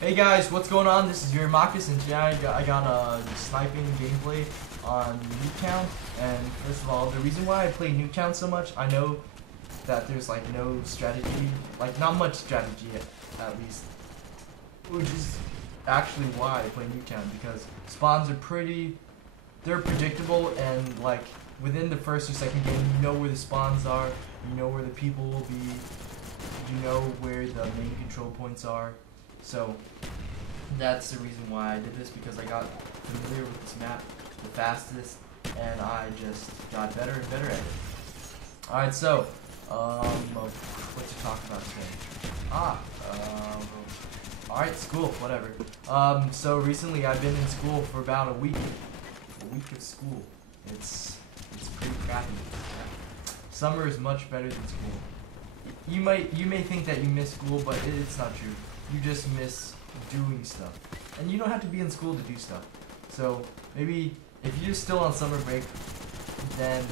Hey guys, what's going on? This is Eurymachus, and today I got a sniping gameplay on Nuketown. And first of all, the reason why I play Nuketown so much, I know that there's like no strategy, like not much strategy at least, which is actually why I play Nuketown, because spawns are they're predictable, and like within the first or second game you know where the spawns are, you know where the people will be, you know where the main control points are. So that's the reason why I did this, because I got familiar with this map the fastest, and I just got better and better at it. Alright, so what to talk about today? Alright, school, whatever. So recently I've been in school for about a week. A week of school. It's pretty crappy. Summer is much better than school. You may think that you miss school, but it's not true. You just miss doing stuff. And you don't have to be in school to do stuff. So maybe if you're still on summer break, then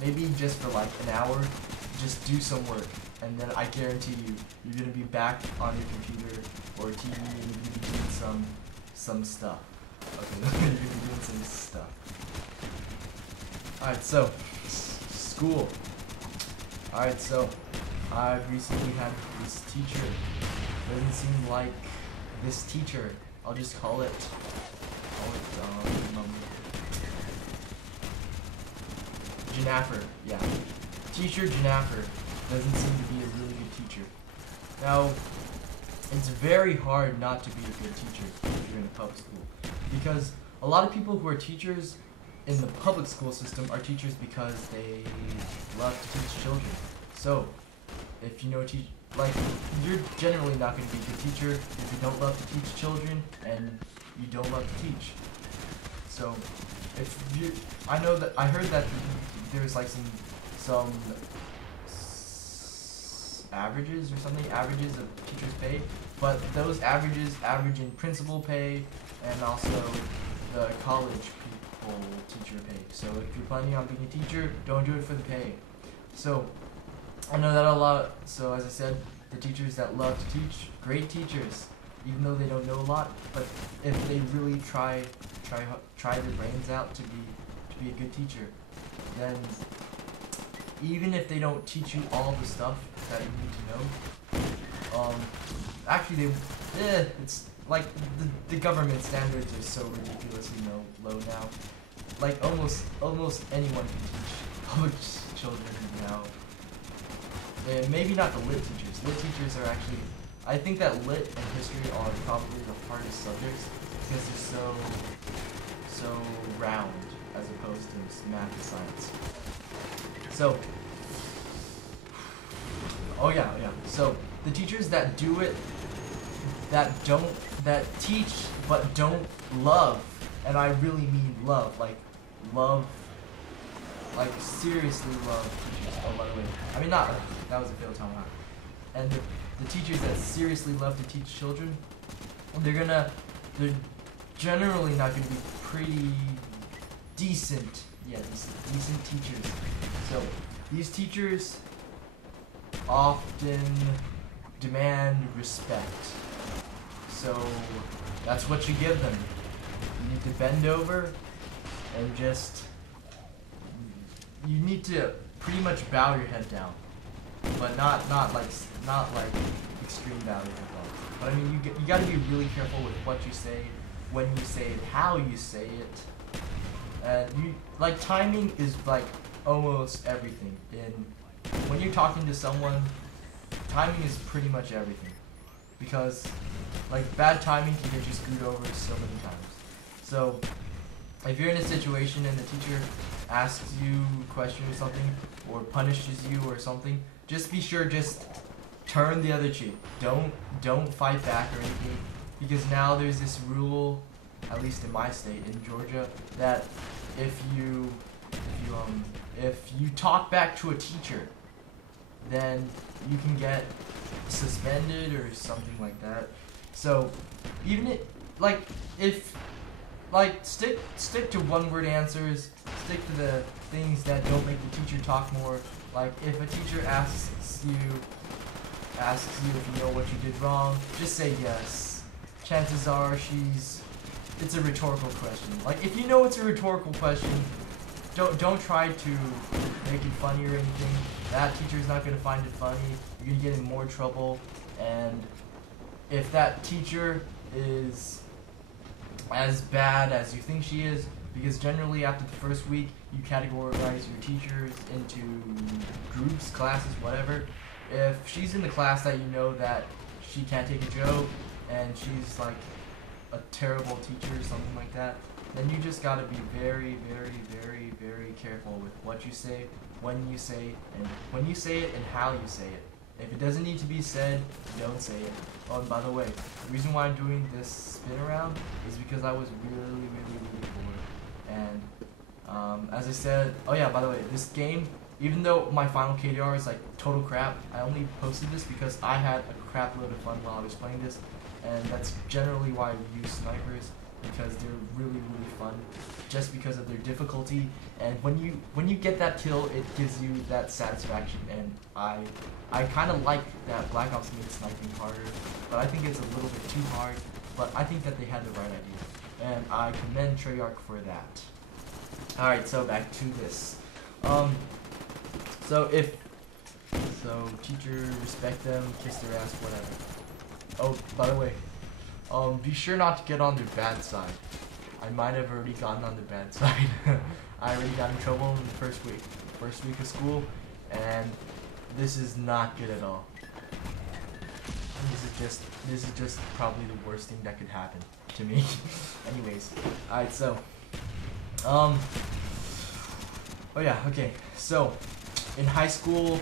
maybe just for like an hour, just do some work. And then I guarantee you, you're gonna be back on your computer or TV and you're gonna be doing some stuff. Okay, you're gonna be doing some stuff. Alright, so school. Alright, so I've recently had this teacher. Doesn't seem like this teacher. I'll just call it Janaffer. Yeah, teacher Janaffer doesn't seem to be a really good teacher. Now, it's very hard not to be a good teacher if you're in a public school, because a lot of people who are teachers in the public school system are teachers because they love to teach children. So if you know you're generally not going to be a good teacher if you don't love to teach children and you don't love to teach. So I heard that there's like some averages or something, averages of teachers' pay, but those averages average in principal pay and also the college people teacher pay. So if you're planning on being a teacher, don't do it for the pay. So I know that a lot. So as I said, the teachers that love to teach, great teachers, even though they don't know a lot, but if they really try their brains out to be a good teacher, then even if they don't teach you all the stuff that you need to know, actually it's like the government standards are so ridiculously low now. Like almost anyone can teach public children now. And maybe not the lit teachers. Lit teachers are actually, I think that lit and history are probably the hardest subjects because they're so round as opposed to math and science. So, so the teachers that do it, that teach but don't love, and I really mean love, like seriously love teachers. Oh, by the way, I mean not, that was a failed time. And the teachers that seriously love to teach children, they're generally not going to be pretty decent, decent teachers. So these teachers often demand respect. So that's what you give them. You need to bend over and you need to pretty much bow your head down, but not like extreme bow your head down. But I mean, you got to be really careful with what you say, when you say it, how you say it, and timing is like almost everything. When you're talking to someone, timing is pretty much everything, because like bad timing can get you screwed over so many times. So if you're in a situation and the teacher asks you a question or something, or punishes you or something, just be sure, just turn the other cheek. Don't fight back or anything, because now there's this rule, at least in my state, in Georgia, that if you talk back to a teacher, then you can get suspended or something like that. So even stick to one-word answers, stick to things that don't make the teacher talk more. Like if a teacher asks you if you know what you did wrong, just say yes. Chances are it's a rhetorical question. Like if you know it's a rhetorical question, don't try to make it funny or anything. That teacher's not gonna find it funny. You're gonna get in more trouble. And if that teacher is as bad as you think she is, because generally after the first week you categorize your teachers into groups, classes, whatever. If she's in the class that you know that she can't take a joke and she's like a terrible teacher or something like that, then you just gotta be very, very, very, very careful with what you say, when you say it, and how you say it. If it doesn't need to be said, don't say it. Oh, and by the way, the reason why I'm doing this spin around is because I was really, really, really bored. And as I said, oh yeah, by the way, this game, even though my final KDR is like total crap, I only posted this because I had a crap load of fun while I was playing this. And that's generally why we use snipers, because they're really, really fun, just because of their difficulty. And when you get that kill, it gives you that satisfaction. And I kind of like that Black Ops made sniping harder, but I think it's a little bit too hard. But I think that they had the right idea, and I commend Treyarch for that. All right, so back to this. So teacher, respect them, kiss their ass, whatever. Oh, by the way, be sure not to get on their bad side. I might have already gotten on the bad side. I already got in trouble in the first week of school, and this is not good at all. This is just probably the worst thing that could happen to me. Anyways, alright, so, oh yeah, okay, so, in high school,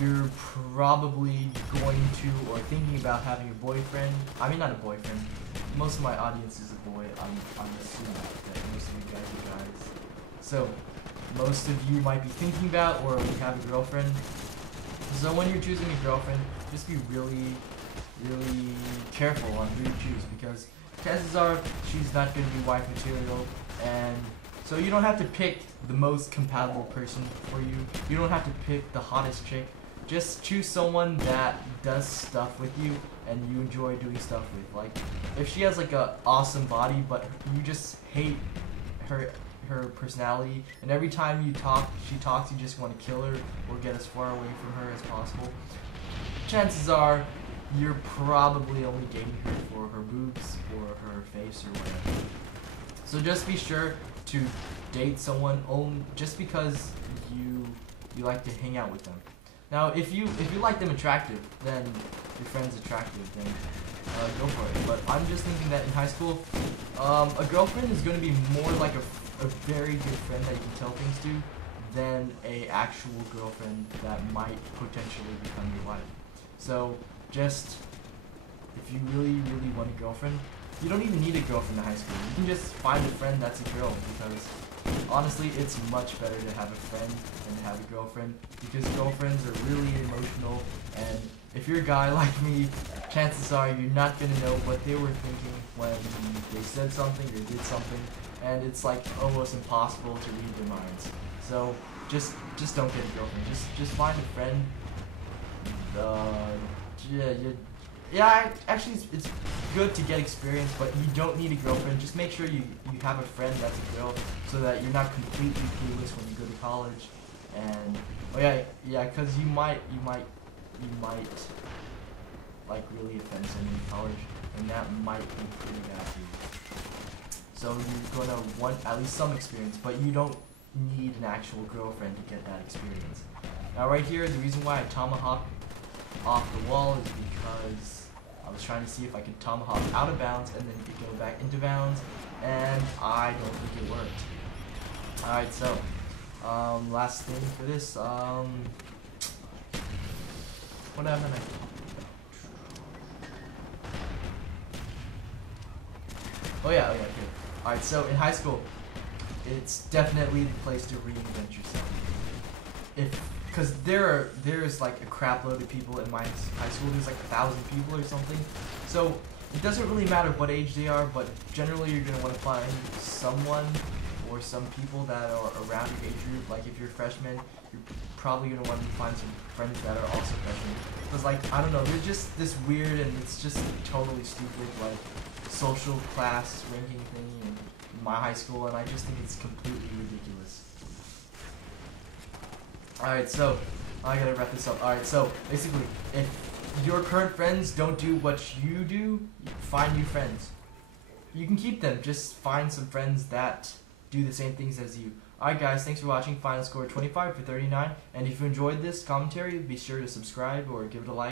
you're probably going to or thinking about having a boyfriend. I mean, not a boyfriend. Most of my audience is a boy. I'm assuming that most of you guys are guys. So, most of you might be thinking about or we have a girlfriend. So when you're choosing a girlfriend, just be really, really careful on who you choose, because chances are she's not going to be wife material, and so you don't have to pick the most compatible person for you. You don't have to pick the hottest chick. Just choose someone that does stuff with you and you enjoy doing stuff with. Like, if she has like a awesome body, but you just hate her personality, and every time she talks, you just want to kill her or get as far away from her as possible, chances are you're probably only dating her for her boobs or her face or whatever. So just be sure to date someone only just because you like to hang out with them. Now, if you like them attractive, then your friend's attractive, then go for it. But I'm just thinking that in high school, a girlfriend is going to be more like a very good friend that you can tell things to than a actual girlfriend that might potentially become your wife. So just, if you really, really want a girlfriend, you don't even need a girlfriend in high school. You can just find a friend that's a girl, because honestly, it's much better to have a friend than to have a girlfriend, because girlfriends are really emotional, and if you're a guy like me, chances are you're not going to know what they were thinking when they said something or did something, and it's like almost impossible to read their minds. So just don't get a girlfriend. Just find a friend. Actually, it's good to get experience, but you don't need a girlfriend. Just make sure you have a friend that's a girl, so that you're not completely clueless when you go to college. And because you might like really offend someone in college, and that might be pretty bad for you. So you're gonna want at least some experience, but you don't need an actual girlfriend to get that experience. Now right here, the reason why I tomahawk off the wall is because I was trying to see if I could tomahawk out of bounds and then you could go back into bounds, and I don't think it worked. Alright, so last thing for this, what happened? Oh yeah, okay. Alright, so in high school, it's definitely the place to reinvent yourself. Because there's like a crap load of people in my high school. There's like 1,000 people or something. So it doesn't really matter what age they are, but generally you're gonna want to find someone or some people that are around your age group. Like if you're a freshman, you're probably gonna want to find some friends that are also freshmen. Because like I don't know, they're just this weird and it's just totally stupid like social class ranking thing in my high school, and I just think it's completely ridiculous. Alright, so I gotta wrap this up. Alright, so basically, if your current friends don't do what you do, find new friends. You can keep them, just find some friends that do the same things as you. Alright guys, thanks for watching. Final score 25 for 39. And if you enjoyed this commentary, be sure to subscribe or give it a like.